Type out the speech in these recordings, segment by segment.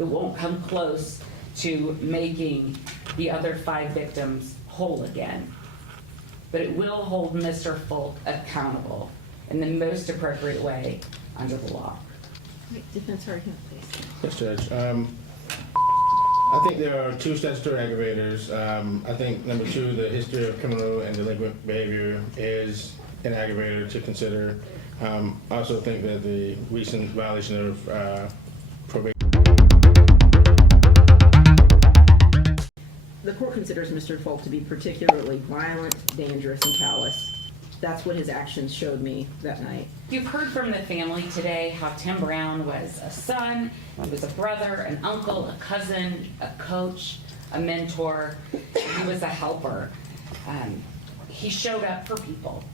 It won't come close to making the other 5 victims whole again. But it will hold Mr. Folk accountable in the most appropriate way under the law. Right, defense argument, please. Yes, Judge. I think there are 2 statutory aggravators. I think number 2, the history of criminal and delinquent behavior is an aggravator to consider. I also think that the recent violation of probation. The court considers Mr. Folk to be particularly violent, dangerous, and callous. That's what his actions showed me that night. You've heard from the family today how Tim Brown was a son, he was a brother, an uncle, a cousin, a coach, a mentor. He was a helper. He showed up for people.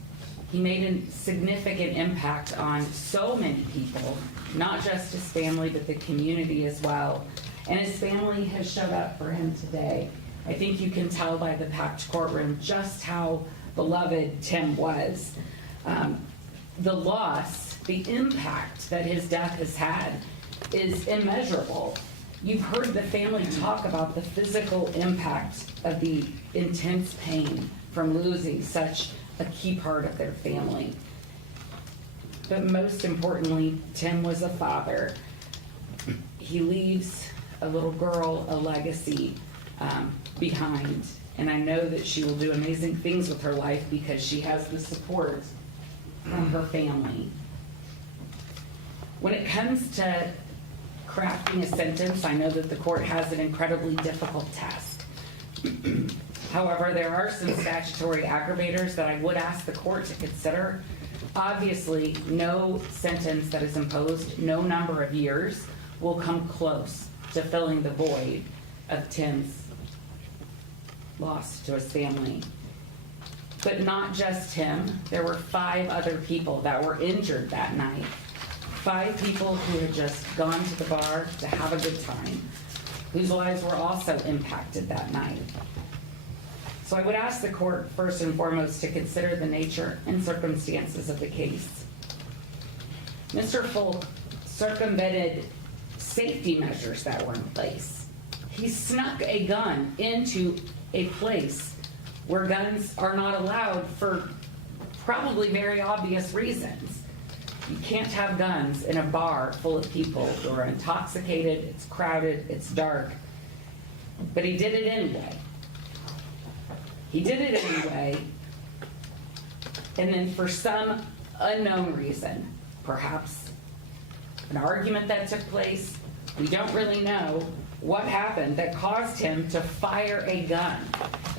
He made a significant impact on so many people, not just his family, but the community as well. And his family has showed up for him today. I think you can tell by the packed courtroom just how beloved Tim was. The loss, the impact that his death has had is immeasurable. You've heard the family talk about the physical impact of the intense pain from losing such a key part of their family. But most importantly, Tim was a father. He leaves a little girl, a legacy behind. And I know that she will do amazing things with her life because she has the support from her family. When it comes to crafting a sentence, I know that the court has an incredibly difficult task. However, there are some statutory aggravators that I would ask the court to consider. Obviously, no sentence that is imposed, no number of years, will come close to filling the void of Tim's loss to his family. But not just him, there were 5 other people that were injured that night. 5 people who had just gone to the bar to have a good time, whose lives were also impacted that night. So I would ask the court first and foremost to consider the nature and circumstances of the case. Mr. Folk circumvented safety measures that were in place. He snuck a gun into a place where guns are not allowed for probably very obvious reasons. You can't have guns in a bar full of people who are intoxicated, it's crowded, it's dark. But he did it anyway. He did it anyway, and then for some unknown reason, perhaps an argument that took place, we don't really know what happened that caused him to fire a gun.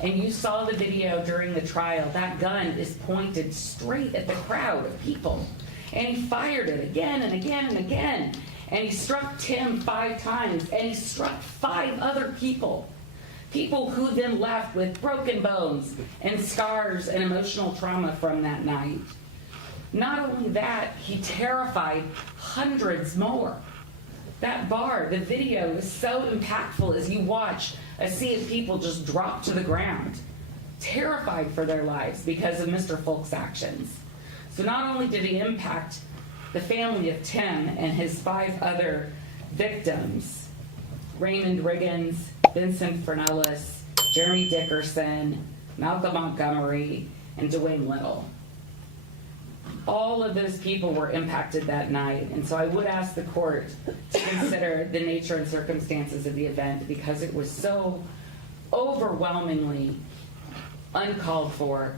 And you saw the video during the trial. That gun is pointed straight at the crowd of people. And he fired it again and again and again. And he struck Tim 5 times, and he struck 5 other people. People who then left with broken bones and scars and emotional trauma from that night. Not only that, he terrified hundreds more. That bar, the video is so impactful as you watch a sea of people just drop to the ground, terrified for their lives because of Mr. Folk's actions. So not only did he impact the family of Tim and his 5 other victims, Raymond Riggins, Vincent Fernellis, Jeremy Dickerson, Malcolm Montgomery, and Dwayne Little. All of those people were impacted that night, and so I would ask the court to consider the nature and circumstances of the event because it was so overwhelmingly uncalled for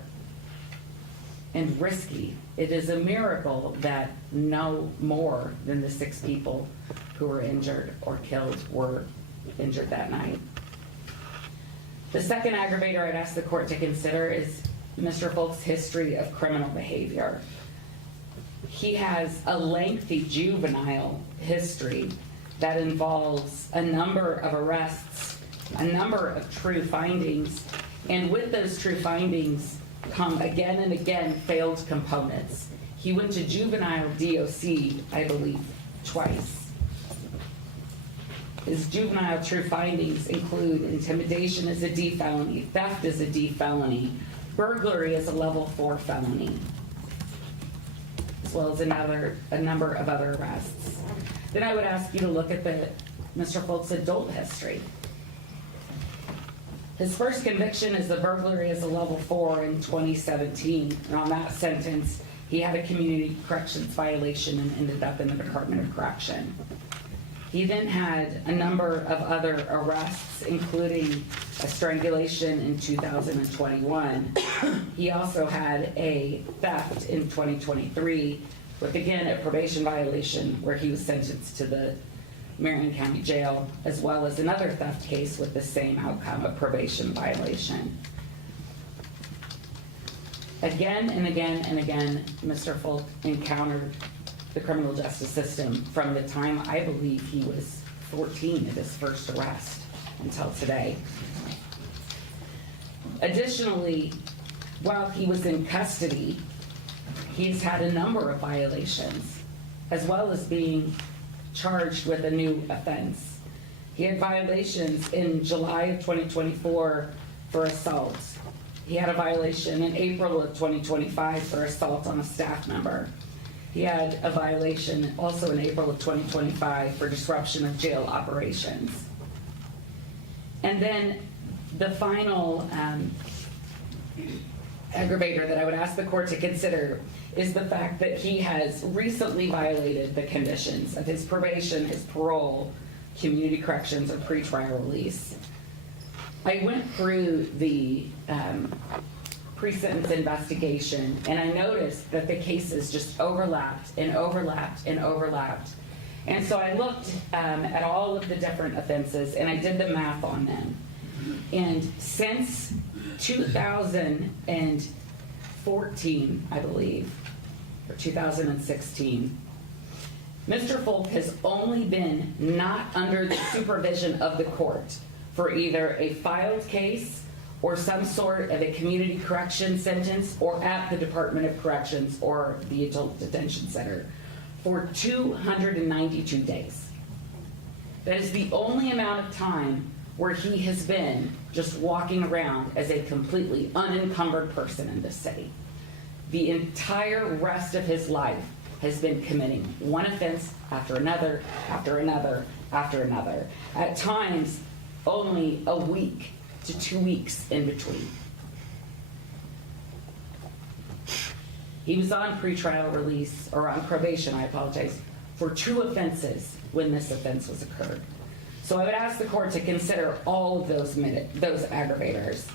and risky. It is a miracle that no more than the 6 people who were injured or killed were injured that night. The second aggravator I'd ask the court to consider is Mr. Folk's history of criminal behavior. He has a lengthy juvenile history that involves a number of arrests, a number of true findings, and with those true findings come again and again failed components. He went to juvenile DOC, I believe, twice. His juvenile true findings include intimidation as a D felony, theft as a D felony, burglary as a level 4 felony, as well as a number of other arrests. Then I would ask you to look at the Mr. Folk's adult history. His first conviction is the burglary as a level 4 in 2017, and on that sentence, he had a community corrections violation and ended up in the Department of Correction. He then had a number of other arrests, including a strangulation in 2021. He also had a theft in 2023, with again a probation violation where he was sentenced to the Marion County Jail, as well as another theft case with the same outcome, a probation violation. Again and again and again, Mr. Folk encountered the criminal justice system from the time I believe he was 14 at his first arrest until today. Additionally, while he was in custody, he's had a number of violations, as well as being charged with a new offense. He had violations in July of 2024 for assault. He had a violation in April of 2025 for assault on a staff member. He had a violation also in April of 2025 for disruption of jail operations. And then the final aggravator that I would ask the court to consider is the fact that he has recently violated the conditions of his probation, his parole, community corrections, or pretrial release. I went through the pre-sentence investigation, and I noticed that the cases just overlapped and overlapped and overlapped. And so I looked at all of the different offenses, and I did the math on them. And since 2014, I believe, or 2016, Mr. Folk has only been not under the supervision of the court for either a filed case or some sort of a community correction sentence, or at the Department of Corrections or the Adult Detention Center for 292 days. That is the only amount of time where he has been just walking around as a completely unencumbered person in this city. The entire rest of his life has been committing one offense after another, after another, after another. At times, only a week to 2 weeks in between. He was on pretrial release, or on probation, I apologize, for 2 offenses when this offense was occurred. So I would ask the court to consider all of those aggravators.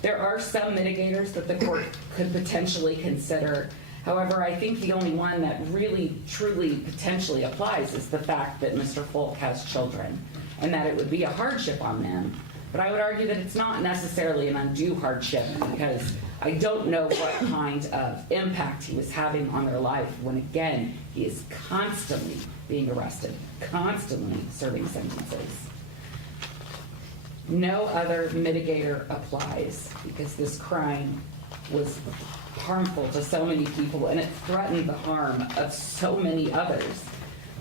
There are some mitigators that the court could potentially consider. However, I think the only one that really, truly, potentially applies is the fact that Mr. Folk has children, and that it would be a hardship on them. But I would argue that it's not necessarily an undue hardship, because I don't know what kind of impact he was having on their life when, again, he is constantly being arrested, constantly serving sentences. No other mitigator applies, because this crime was harmful to so many people, and it threatened the harm of so many others.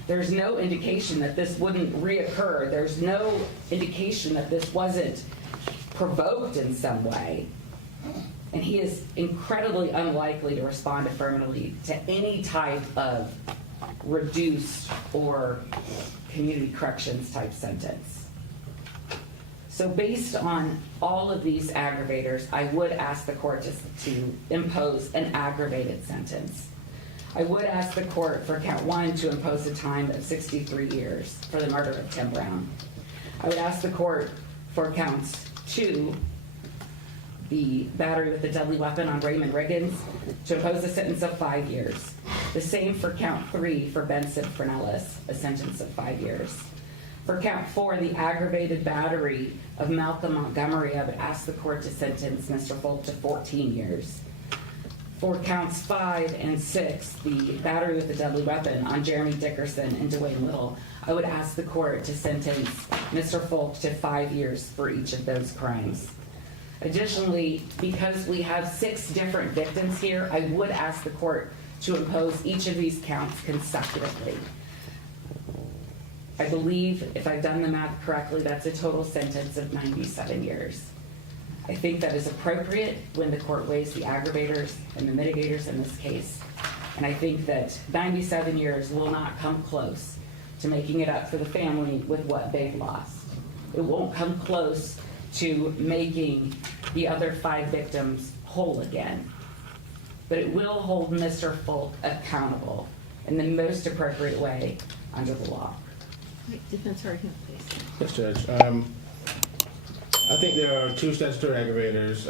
There's no indication that this wouldn't reoccur. There's no indication that this wasn't provoked in some way. And he is incredibly unlikely to respond affirmatively to any type of reduced or community corrections type sentence. So based on all of these aggravators, I would ask the court to impose an aggravated sentence. I would ask the court for count 1 to impose a time of 63 years for the murder of Tim Brown. I would ask the court for counts 2, the battery with a deadly weapon on Raymond Riggins, to impose a sentence of 5 years. The same for count 3 for Benson Fernellis, a sentence of 5 years. For count 4, the aggravated battery of Malcolm Montgomery, I would ask the court to sentence Mr. Folk to 14 years. For counts 5 and 6, the battery with a deadly weapon on Jeremy Dickerson and Dwayne Little, I would ask the court to sentence Mr. Folk to 5 years for each of those crimes. Additionally, because we have 6 different victims here, I would ask the court to impose each of these counts consecutively. I believe, if I've done the math correctly, that's a total sentence of 97 years. I think that is appropriate when the court weighs the aggravators and the mitigators in this case. And I think that 97 years will not come close to making it up for the family with what they've lost. It won't come close to making the other 5 victims whole again, but it will hold Mr. Folk accountable in the most appropriate way under the law. Right, defense argument, please. Yes, Judge. I think there are 2 statutory aggravators.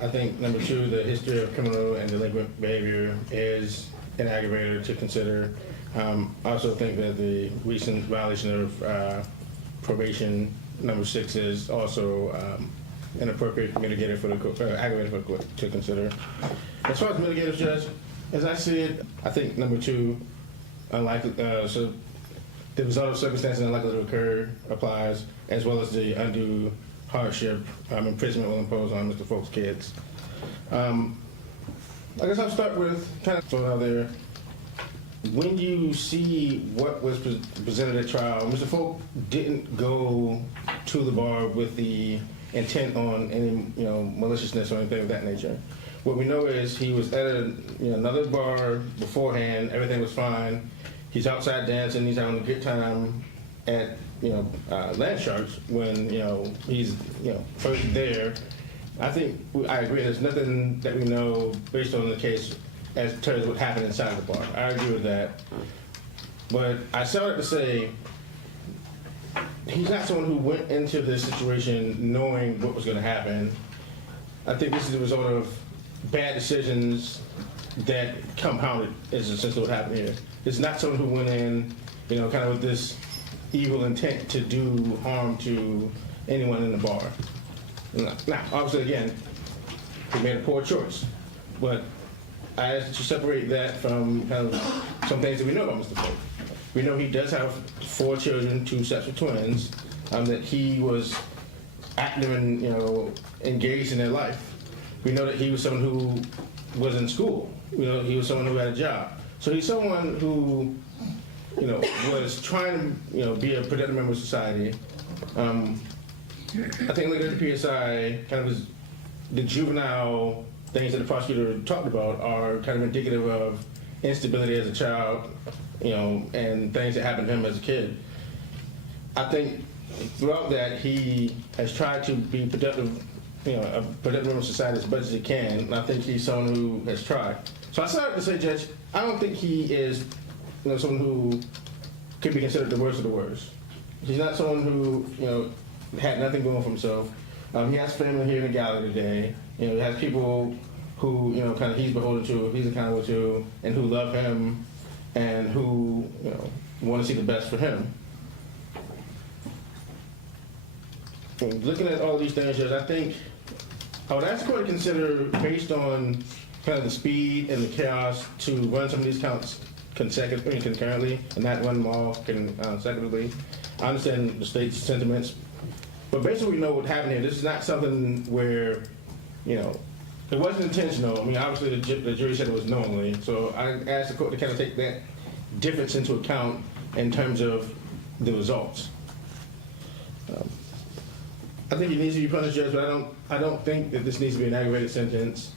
I think number 2, the history of criminal and delinquent behavior is an aggravator to consider. I also think that the recent violation of probation, number 6, is also an appropriate mitigator for the aggravator for the court to consider. As far as mitigators, Judge, as I see it, I think number 2, unlikely, so the result of circumstances unlikely to occur applies, as well as the undue hardship imprisonment will impose on Mr. Folk's kids. I guess I'll start with kind of throwing out there. When you see what was presented at trial, Mr. Folk didn't go to the bar with the intent on any maliciousness or anything of that nature. What we know is he was at another bar beforehand. Everything was fine. He's outside dancing. He's having a good time at Land Sharks when he's first there. I think I agree. There's nothing that we know based on the case as far as what happened inside the bar. I agree with that. But I started to say he's not someone who went into this situation knowing what was going to happen. I think this is the result of bad decisions that compounded is essentially what happened here. It's not someone who went in, kind of with this evil intent to do harm to anyone in the bar. Now, obviously, again, he made a poor choice, but I ask that you separate that from kind of some things that we know about Mr. Folk. We know he does have 4 children, 2 sets of twins, that he was active and engaged in their life. We know that he was someone who was in school. He was someone who had a job. So he's someone who, was trying to, be a productive member of society. I think looking at the PSI, kind of the juvenile things that the prosecutor talked about are kind of indicative of instability as a child, and things that happened to him as a kid. I think throughout that he has tried to be productive, a productive member of society as much as he can, and I think he's someone who has tried. So I started to say, Judge, I don't think he is, someone who could be considered the worst of the worst. He's not someone who, had nothing going for himself. He has family here in the gallery today. He has people who, kind of he's beholden to, he's accountable to, and who love him, and who, want to see the best for him. Looking at all these things, Judge, I think I would ask the court to consider, based on kind of the speed and the chaos, to run some of these counts concurrently and not run them all consecutively. I understand the state's sentiments, but basically we know what happened here. This is not something where, it wasn't intentional. I mean, obviously the jury said it was knowingly, so I asked the court to kind of take that difference into account in terms of the results. I think it needs to be punished, Judge, but I don't think that this needs to be an aggravated sentence.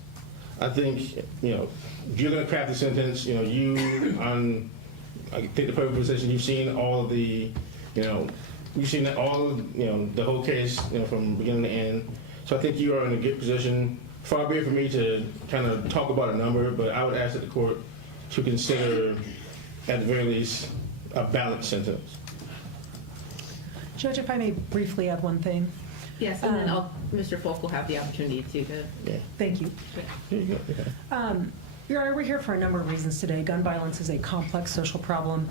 I think, if you're going to craft the sentence, I take the perfect position. You've seen all of the, you've seen all of, the whole case, from beginning to end. So I think you are in a good position. Far be it for me to kind of talk about a number, but I would ask that the court to consider, at the very least, a balanced sentence. Judge, if I may briefly add one thing. Yes, and then Mr. Folk will have the opportunity to. Yeah. Thank you. Here you go. Okay. Your Honor, we're here for a number of reasons today. Gun violence is a complex social problem.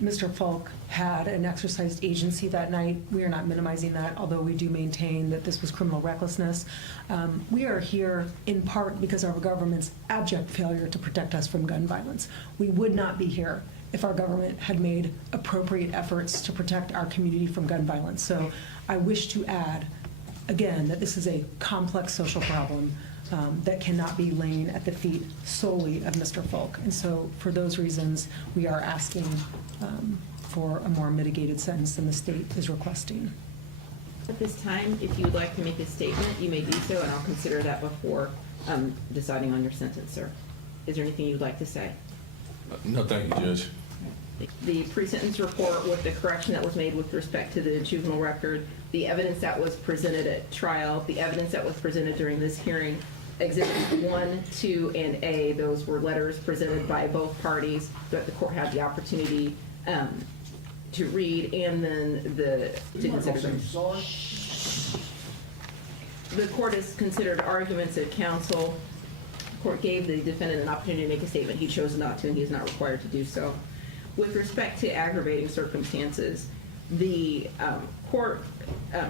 Mr. Folk had an exercised agency that night. We are not minimizing that, although we do maintain that this was criminal recklessness. We are here in part because of our government's abject failure to protect us from gun violence. We would not be here if our government had made appropriate efforts to protect our community from gun violence. So I wish to add, again, that this is a complex social problem that cannot be laying at the feet solely of Mr. Folk. And so for those reasons, we are asking for a more mitigated sentence than the state is requesting. At this time, if you would like to make a statement, you may do so, and I'll consider that before deciding on your sentence, sir. Is there anything you'd like to say? No, thank you, Judge. The pre-sentence report with the correction that was made with respect to the juvenile record, the evidence that was presented at trial, the evidence that was presented during this hearing, Exhibits 1, 2, and A, those were letters presented by both parties that the court had the opportunity to read, and then to consider them. The court has considered arguments at counsel. The court gave the defendant an opportunity to make a statement. He chose not to, and he is not required to do so. With respect to aggravating circumstances, the court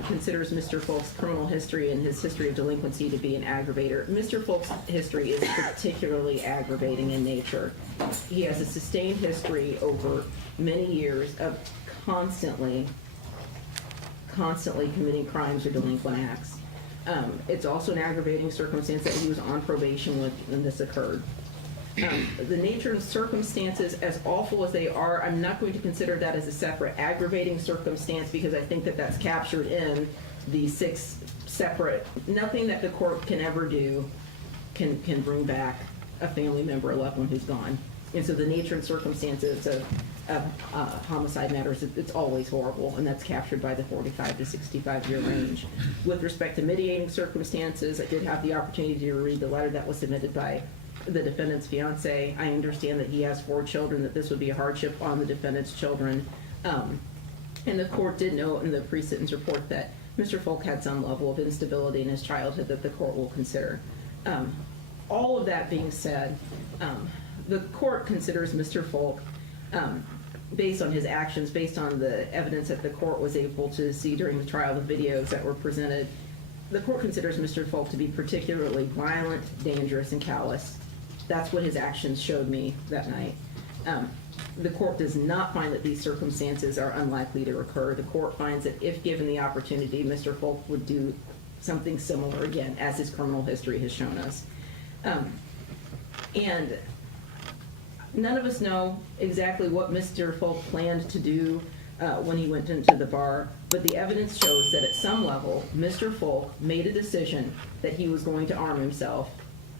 considers Mr. Folk's criminal history and his history of delinquency to be an aggravator. Mr. Folk's history is particularly aggravating in nature. He has a sustained history over many years of constantly committing crimes or delinquent acts. It's also an aggravating circumstance that he was on probation when this occurred. The nature and circumstances, as awful as they are, I'm not going to consider that as a separate aggravating circumstance, because I think that that's captured in the 6 separate. Nothing that the court can ever do can bring back a family member, a loved one who's gone. And so the nature and circumstances of homicide matters, it's always horrible, and that's captured by the 45 to 65-year range. With respect to mitigating circumstances, I did have the opportunity to read the letter that was submitted by the defendant's fiance. I understand that he has 4 children, that this would be a hardship on the defendant's children. And the court did note in the pre-sentence report that Mr. Folk had some level of instability in his childhood that the court will consider. All of that being said, the court considers Mr. Folk, based on his actions, based on the evidence that the court was able to see during the trial, the videos that were presented, the court considers Mr. Folk to be particularly violent, dangerous, and callous. That's what his actions showed me that night. The court does not find that these circumstances are unlikely to recur. The court finds that if given the opportunity, Mr. Folk would do something similar again, as his criminal history has shown us. And none of us know exactly what Mr. Folk planned to do when he went into the bar, but the evidence shows that at some level, Mr. Folk made a decision that he was going to arm himself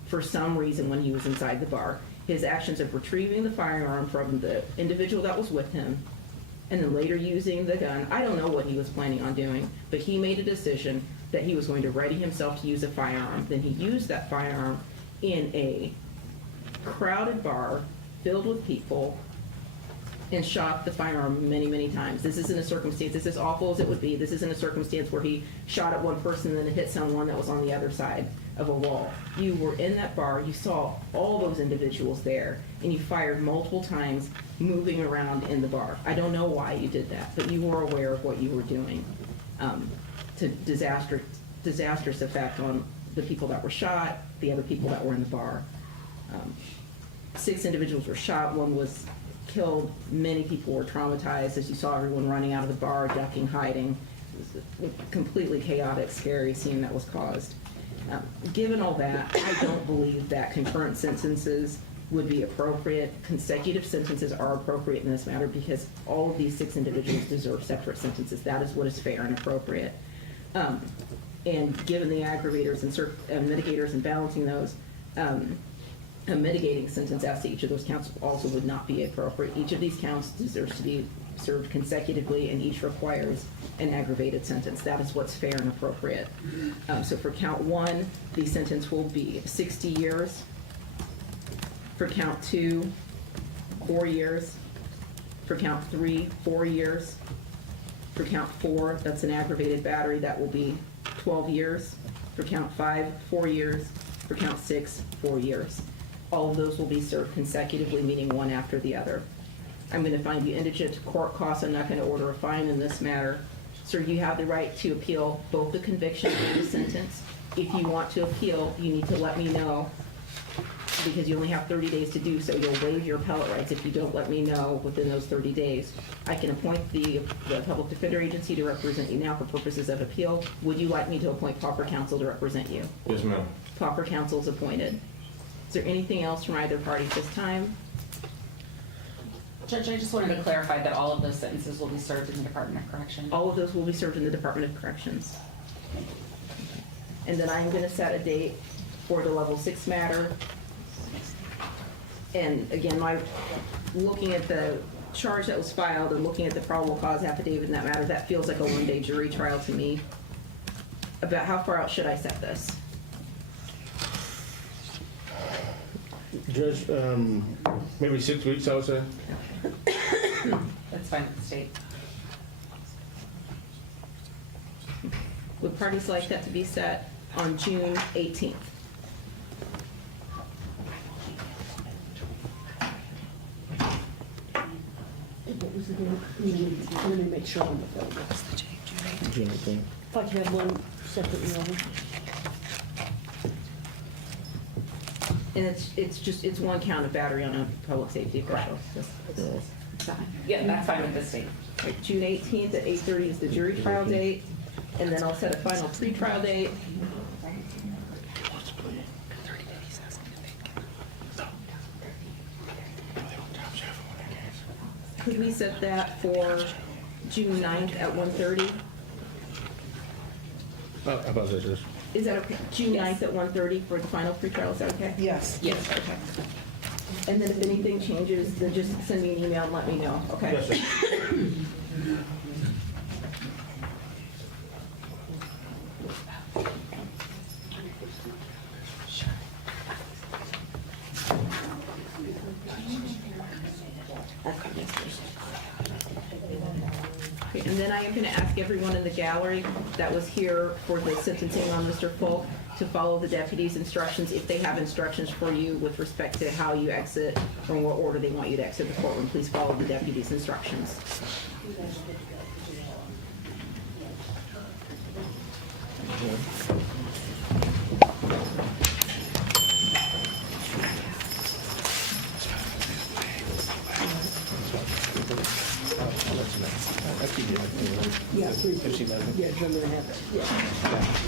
for some reason when he was inside the bar. His actions of retrieving the firearm from the individual that was with him, and then later using the gun, I don't know what he was planning on doing, but he made a decision that he was going to ready himself to use a firearm. Then he used that firearm in a crowded bar filled with people and shot the firearm many, many times. This isn't a circumstance, this is awful as it would be, this isn't a circumstance where he shot at one person and then it hit someone that was on the other side of a wall. You were in that bar, you saw all those individuals there, and you fired multiple times moving around in the bar. I don't know why you did that, but you were aware of what you were doing. To disastrous effect on the people that were shot, the other people that were in the bar. 6 individuals were shot, 1 was killed, many people were traumatized as you saw everyone running out of the bar, ducking, hiding. It was a completely chaotic, scary scene that was caused. Given all that, I don't believe that concurrent sentences would be appropriate. Consecutive sentences are appropriate in this matter because all of these 6 individuals deserve separate sentences. That is what is fair and appropriate. And given the aggravators and mitigators and balancing those, a mitigating sentence as to each of those counts also would not be appropriate. Each of these counts deserves to be served consecutively, and each requires an aggravated sentence. That is what's fair and appropriate. So for count 1, the sentence will be 60 years. For count 2, 4 years. For count 3, 4 years. For count 4, that's an aggravated battery, that will be 12 years. For count 5, 4 years. For count 6, 4 years. All of those will be served consecutively, meaning one after the other. I'm going to find you indigent to court costs. I'm not going to order a fine in this matter. Sir, you have the right to appeal both the conviction and the sentence. If you want to appeal, you need to let me know, because you only have 30 days to do so. You'll waive your appellate rights if you don't let me know within those 30 days. I can appoint the public defender agency to represent you now for purposes of appeal. Would you like me to appoint proper counsel to represent you? Yes, ma'am. Proper counsel is appointed. Is there anything else from either party at this time? Judge, I just wanted to clarify that all of those sentences will be served in the Department of Corrections. All of those will be served in the Department of Corrections. And then I'm going to set a date for the level 6 matter. And again, looking at the charge that was filed and looking at the probable cause affidavit in that matter, that feels like a one-day jury trial to me. About how far out should I set this? Judge, maybe 6 weeks, I would say. That's fine with the state. Would parties like that to be set on June 18th? What was the date? Let me make sure on the phone. June 18th. If I can have one separate one. And it's one count of battery on a public safety official. That's fine. Yeah, that's fine with the state. Right, June 18th at 8:30 is the jury trial date, and then I'll set a final pretrial date. Could we set that for June 9th at 1:30? I apologize, Judge. Is that okay? June 9th at 1:30 for the final pretrial, is that okay? Yes. Yes. Okay. And then if anything changes, then just send me an email and let me know, okay? Yes, sir. Okay, and then I am going to ask everyone in the gallery that was here for the sentencing on Mr. Folk to follow the deputy's instructions, if they have instructions for you with respect to how you exit or in what order they want you to exit the courtroom. Please follow the deputy's instructions. Yeah, 3:50. Yeah, remember to have it. Yeah.